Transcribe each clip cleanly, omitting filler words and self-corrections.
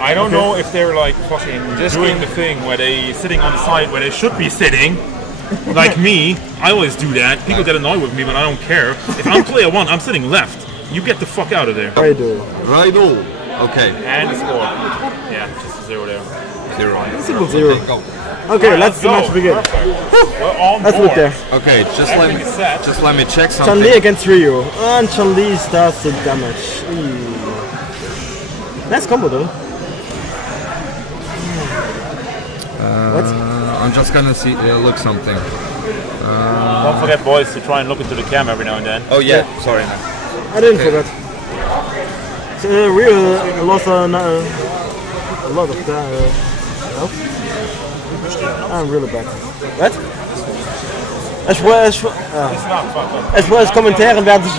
I don't know if they're like fucking doing the thing where they sitting on the side where they should be sitting. Like me, I always do that. People get annoyed with me, but I don't care. If I'm player 1, I'm sitting left. You get the fuck out of there. Raydo. Okay. And the score. Yeah, just a 0 there. 0. 0. Okay, let's the match begin. Let's look there. Okay, just let me check something. Chun-li against Ryu. And Chun-li starts the damage. Nice combo though. What? I'm just gonna see look something. Don't forget, boys, to try and look into the camera every now and then. Oh yeah, sorry. I didn't forget. Ryu lost a lot of health. I'm really bad. What? Es war Kommentaren werden sich.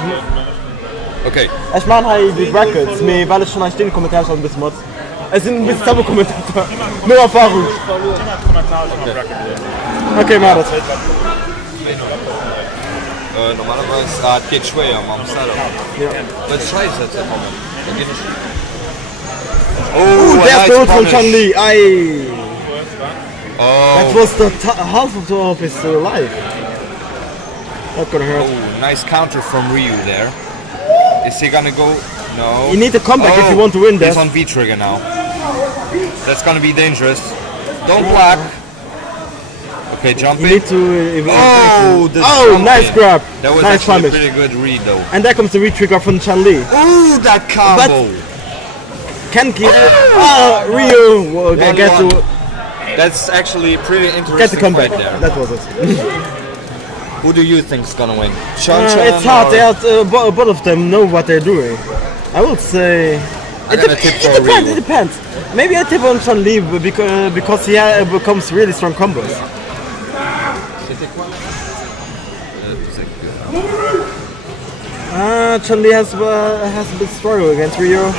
Okay. Ich meine die Brackets, weil es schon ein stehende Kommentar ist ein bisschen Mod. Es sind ein bisschen Tabu-Kommentator. Nur Erfahrung. Okay, mach das. Normalerweise geht schwer am Setup. Ja. Let's try it at the moment. Oh, der nice Tod von Chun-li. Aye. Oh. That was the half of his life. Not gonna hurt. Oh, nice counter from Ryu there. Is he gonna go? No. You need to come back if you want to win this. He's on V trigger now. That's gonna be dangerous. Don't block. Okay, jumping. You need to. Nice grab. That was nice actually punish. pretty good read though. And there comes the re-trigger from Chun-li. Ooh, that combo. Kenki. Ryu will get to. That's actually pretty interesting. Get the comeback. There. That was it. Who do you think's gonna win? It's hard. Both of them know what they're doing. I would say. It depends. Maybe I tip on Chun-li because he becomes really strong combos. Chun-li has a bit struggle against Ryu.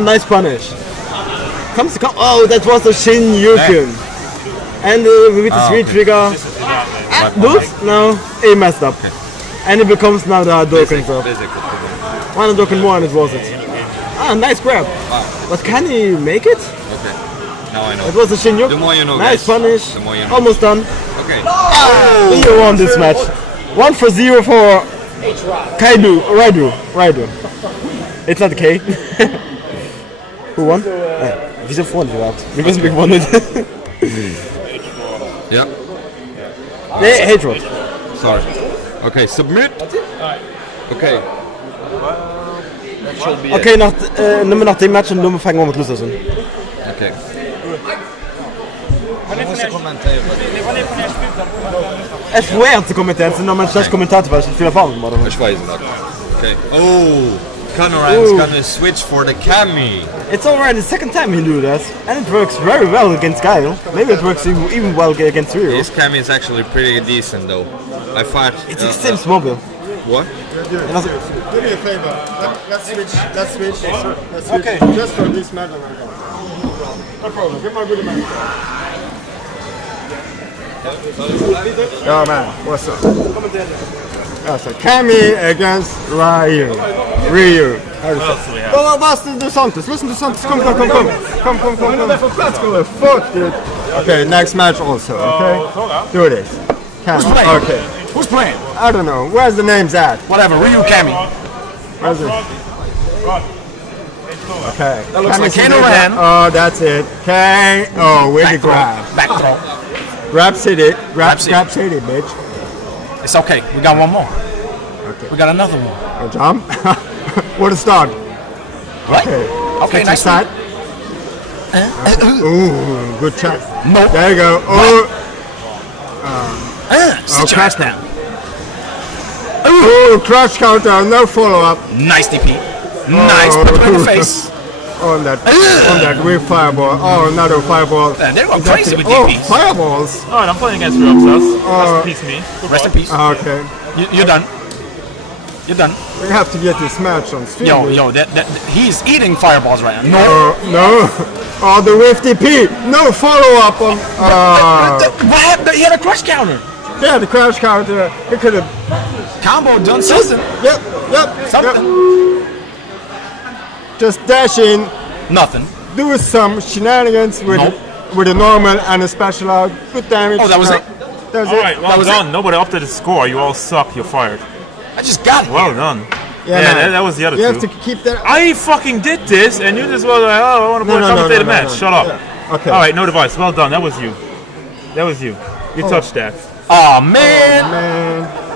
Nice punish. Oh, that was a Shin Yukin. And with his re-trigger. No, he messed up. Okay. And it becomes now the Hadouken. One Hadouken more and it was it. Nice grab. Wow. But can he make it? Okay. Now I know. It was a Shin Yukin. The more you know, nice guys. punish. The more you know. Almost done. Okay. Ryu won this match. 1-0 for Raydo. It's not K. Who won? Wieso vorne überhaupt? Wir müssen gewonnen. Yeah. Nee, Hatred. Sorry. Okay, submit. Okay. Okay, nimm nach dem Match und dann fangen wir mit Loser an. Okay. Es ist schwer zu kommentieren, es sind nochmal schlecht Kommentator, weil ich nicht viel Erfahrung habe. Ich weiß nicht. Okay. Oh, Kanoran's gonna switch for the Kami. It's already the second time he do that, and it works very well against Guile. Maybe it works even well against Ryu. His Kami is actually pretty decent though. I thought. It's extreme mobile. What? Do me a favor. Let's switch. Okay. Just for this match. No problem. Give my good man. Yo man, what's up? That's a Kami against Ryu. Listen to Santos. Come. Fuck, dude. Okay, next match also, okay? Do this. Kami. Okay. Who's playing? I don't know. Where's the names at? Whatever, Ryu Kami. Where's it? Okay. That looks like Kanoran. Oh, that's it. Okay. Oh, where'd you grab? Back throw. Grab city, bitch. It's okay. We got one more. Okay. We got another one. Oh, jump. What a start. Right. Okay, nice start. Ooh, good shot. Nope. There you go. Oh. Sit your ass down. Ooh, crouch counter, no follow-up. Nice DP. Nice pepper in the face. On that weird fireball. Oh, another fireball. Man, they're going crazy with DPs. Oh, fireballs. Alright, I'm playing against Roxas. Rest in peace, me. Rest in peace. Okay. You're done. You're done. We have to get this match on stream. Yo, he's eating fireballs right now. No. Oh, the whiff DP. No follow-up on. What happened? He had a crush counter. Yeah, the crouch counter. He could have. Combo done something. Yep. Something. Yep. Just dash in, Nothing. do some shenanigans with with a normal and a special out. Good damage. Oh, that was it? That's All right, well was done. Nobody upped the score. You all suck. You're fired. I just got it. Well done. Yeah, man. that was the other You two. have to keep that. I fucking did this, and you just were like, oh, I want to commentate a match. Shut up. Yeah. Okay. All right, no device. Well done. That was you. That was you. You touched that. Oh man. Man.